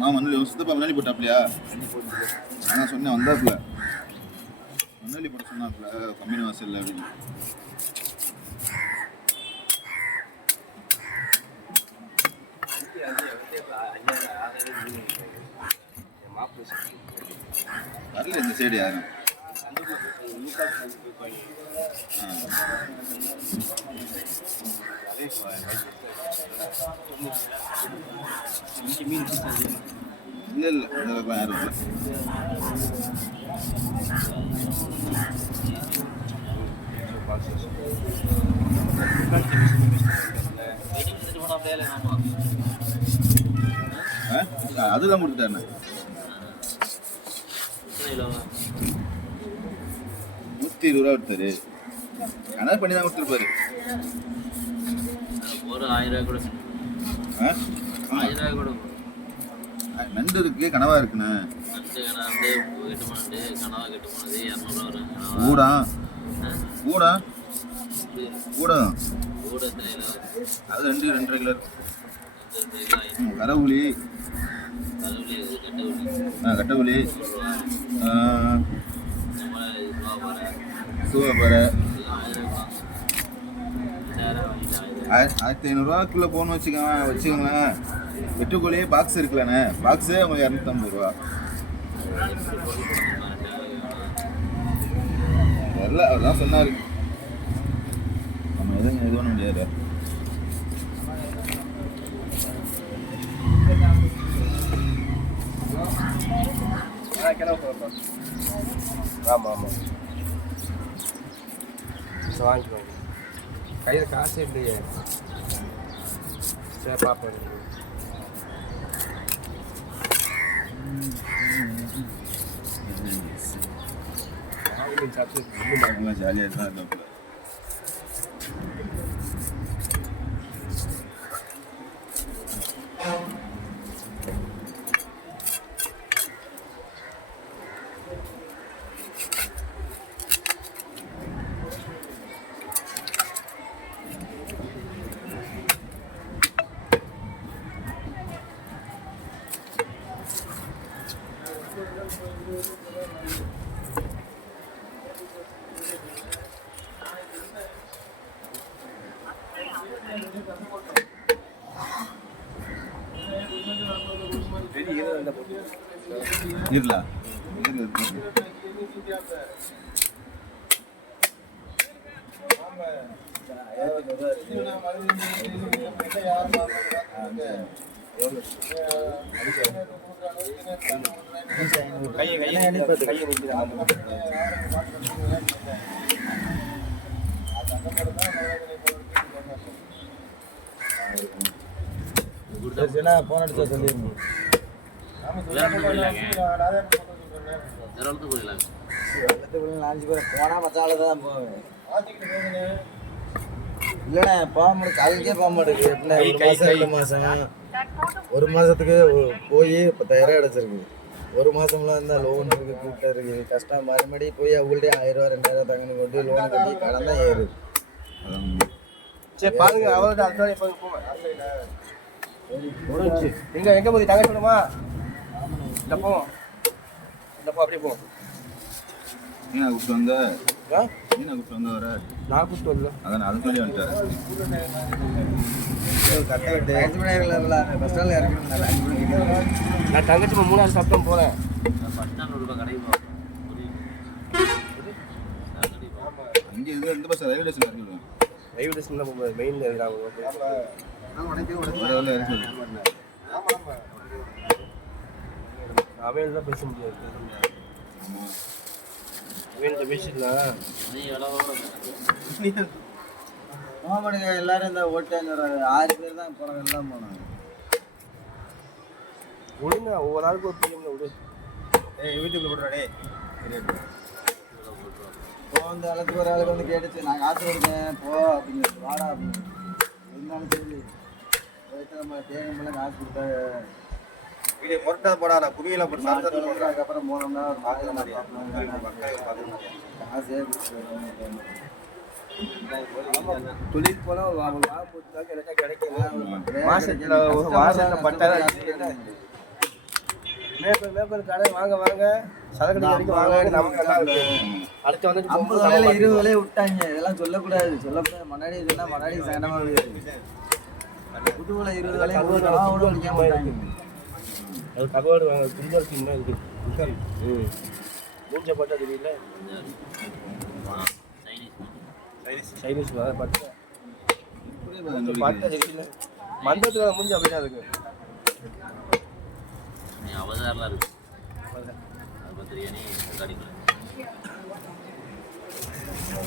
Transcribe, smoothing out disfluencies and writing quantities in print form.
மண்ணலி சித்தப்பா மண்ணலி போட்டாப்லையா? நான் சொன்னேன் வந்தாப்புல மண்ணலி போட சொன்னாப்புல கம்பெனி வாசல்ல அப்படின்னு. வரல இந்த சைடு யாரும். இல்லை இல்லை அதெல்லாம் யாரும் இல்லை. அதெல்லாம் கொடுத்துட்டாண்ணே. 120 ரூபா கொடுத்தாரு. கணக்கு பண்ணி தான் கொடுத்துருப்பாரு. ஒரு 1000 ரூபாய் கூட. 1000 ரூபாய் கூட. நண்டு இருக்கு கனவா இருக்குண்ணே. நண்டு கெட்டு போனது கனவா கெட்டு போனது 200 ரூபா வரும். ஊடா ஊடா ஊடா ஊட அது 2.5 கிலோ. கரவுளி கட்டவுளி சூவாப்பாறை 1500 போகணும்னு வச்சுக்கோங்களேன். வெட்டுக்கோழியே பாக்ஸ் இருக்குல்லண்ணே, பாக்ஸே உங்களுக்கு 250 ரூபா. வரல அவர் தான் சொன்னார். நம்ம எதுவும் இது பண்ண முடியாது. ஆமாம் ஆமாம் வாங்கிக்கோங்க. கையில் காசு எப்படியே சரி பார்ப்பேன். ஜாலியாக இருந்தால் இருலா போன அடிச்சா சொல்லிருங்க. போனா மத்தால தான் போவேன். இல்லைண்ணே போக மாட்டேன், காலைக்கே போக மாட்டேங்குது. எப்படின்னா 1 மாதம் 2 மாதம் 1 மாதத்துக்கு போய் 10,000 அடைச்சிருக்கு. 1 மாதம்லாம் இருந்தால் லோன் இருக்குது, கூட்டம் இருக்குது, கஷ்டம். மறுபடியும் போய் அவங்கள்டே 1000 ரூபா 2000 தங்கன்னு கொண்டு லோன் கட்டி கடன் தான் ஏறுது. சரி பாருங்க, அவரோட அடுத்த போங்க. எங்கே போய் தங்க சொல்லணுமா? இந்த போவோம், இந்த போ அப்படியே போவோம். மீனா கூப்பிட்டு வந்த மீனா கூப்பிட்டு வந்த வர நான் கூப்பிட்டு வரலாம். அதான் அது சொல்லி வந்துட்டார். நான் தங்கச்சி 3 சாப்பிட்டோம் போகிறேன். இங்கே இது எந்த பஸ் ரயில்வே ஸ்டேஷன் இறங்கிடுவேன். ரயில்வே ஸ்டேஷன் தான் போகும்போது மெயின் அவையில் தான் பேச முடியாது. அவையில் பேசிடலாம். போக எல்லாரும் இந்த ஓட்டாங்க 6 பேர் தான் போனாங்க, எல்லாம் போனாங்க. ஒழுங்க ஒவ்வொரு ஆளுக்கு ஒரு பிள்ளைங்க விடு. யூடியூப்ல போடுறாடே போ. அந்த அளவுக்கு ஒரு ஆளுக்கு வந்து கேட்டுச்சு, நான் காசு கொடுத்தேன் போ அப்படின்னு, வாடா அப்படின்னு. இருந்தாலும் சரி போயிட்டு நம்ம தேங்கமெல்லாம் காசு கொடுத்தா வீடியோ பொருட்டாக போடாத குவியெல்லாம் போட்டு அதுக்கப்புறம் போனோம்னா ஒரு காசே தொழில் போனால் ஒரு லாபம் போட்டு கிடைக்கல. மாசத்துல 1 மாசத்துல 10,000 மேற்கொள் கடை வாங்க சரக்கு வரைக்கும் வாங்க நமக்கு நல்லா இருக்கு. அடுத்து வந்து 50 விலையில 20 விலையை விட்டாங்க. இதெல்லாம் சொல்லக்கூடாது. முன்னாடி சொன்னா மறுபடி சங்கடமா வருது. புது விலை 20 விலையை விட்டுட்டோம், அவனும் விற்காம விட்டாங்க. அது கபோர்டு வாங்க குஞ்சல் சின்ன இருக்கு. மூஞ்ச பட்டா தெரியல. சைனீஸ் பட்டா தெரியல. மந்தத்துல மூஞ்சி அப்படிதான் இருக்கு. அவதாரெலாம் இருக்கு. அது பார்த்துருக்கியா நீ?